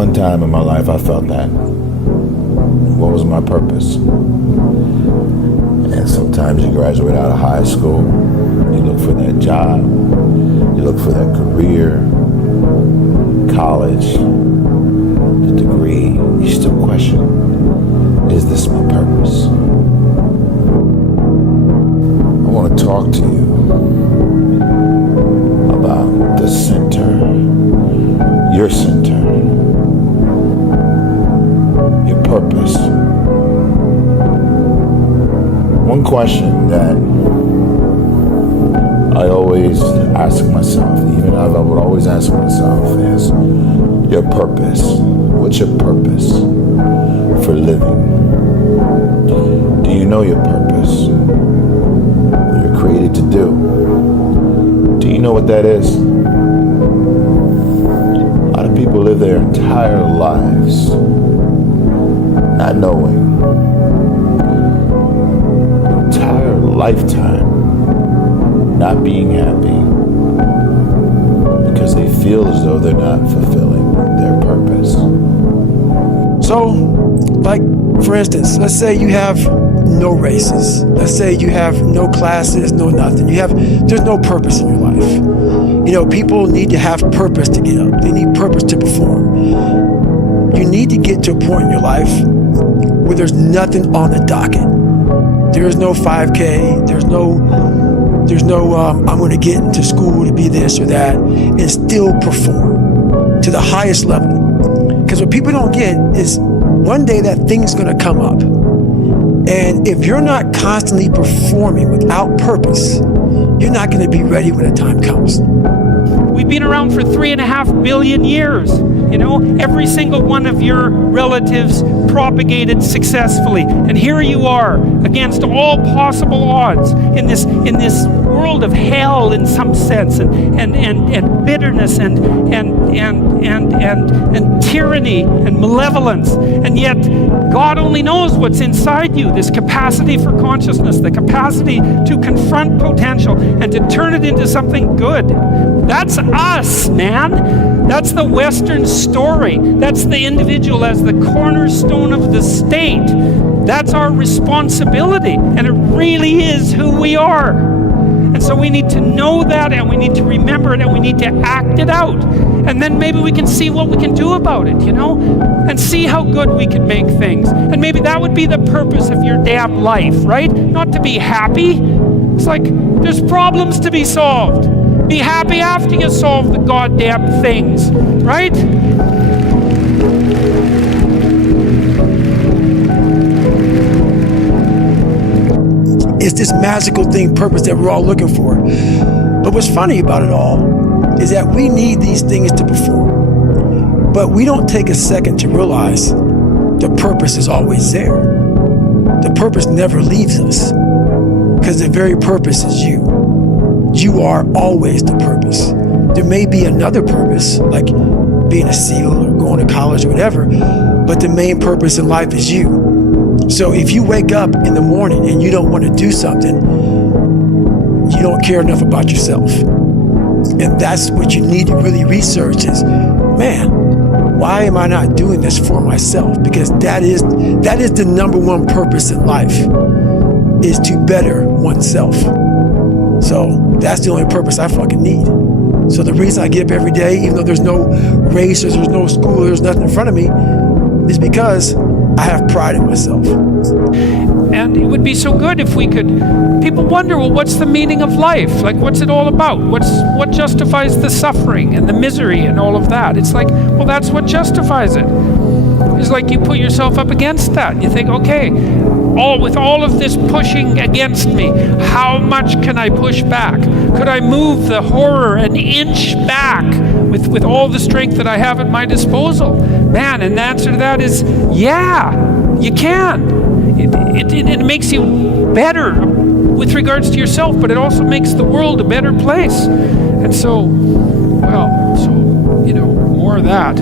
one time in my life I felt that. What was my purpose? And sometimes you graduate out of high school, you look for that job, you look for that career, college, the degree, you still question, is this my purpose? I want to talk to you about the center, your center, your purpose. One question that I always ask myself, even I would always ask myself, is your purpose. What's your purpose for living? Do you know your purpose? What you're created to do? Do you know what that is? A lot of people live their entire lives not knowing, entire lifetime not being happy because they feel as though they're not fulfilling their purpose. So, like, for instance, let's say you have no races. Let's say you have no classes, no nothing. There's no purpose in your life. You know, people need to have purpose to get up. They need purpose to perform. You need to get to a point in your life where there's nothing on the docket. There is no 5K. There's no I'm going to get into school to be this or that and still perform to the highest level. Because what people don't get is one day that thing's going to come up. And if you're not constantly performing without purpose, you're not going to be ready when the time comes. We've been around for 3.5 billion years. You know, every single one of your relatives propagated successfully. And here you are, against all possible odds, in this world of hell in some sense, and bitterness and tyranny and malevolence. And yet, God only knows what's inside you, this capacity for consciousness, the capacity to confront potential and to turn it into something good. That's us, man. That's the Western story. That's the individual as the cornerstone of the state. That's our responsibility, and it really is who we are. And so we need to know that, and we need to remember it, and we need to act it out. And then maybe we can see what we can do about it, you know, and see how good we can make things. And maybe that would be the purpose of your damn life, right? Not to be happy. It's like there's problems to be solved. Be happy after you solve the goddamn things, right? It's this magical thing, purpose, that we're all looking for. But what's funny about it all is that we need these things to perform. But we don't take a second to realize the purpose is always there. The purpose never leaves us, because the very purpose is you. You are always the purpose. There may be another purpose, like being a SEAL or going to college or whatever, but the main purpose in life is you. So if you wake up in the morning and you don't want to do something, you don't care enough about yourself. And that's what you need to really research is, man, why am I not doing this for myself? Because that is the number one purpose in life, is to better oneself. So that's the only purpose I fucking need. So the reason I get up every day, even though there's no race or there's no school, there's nothing in front of me, is because I have pride in myself. And it would be so good if we could, people wonder, well, what's the meaning of life? Like, what's it all about? What justifies the suffering and the misery and all of that? It's like, well, that's what justifies it. It's like you put yourself up against that. You think, okay, with all of this pushing against me, how much can I push back? Could I move the horror an inch back with all the strength that I have at my disposal? Man, and the answer to that is, yeah, you can. It makes you better with regards to yourself, but it also makes the world a better place. And so, well, you know, more of that.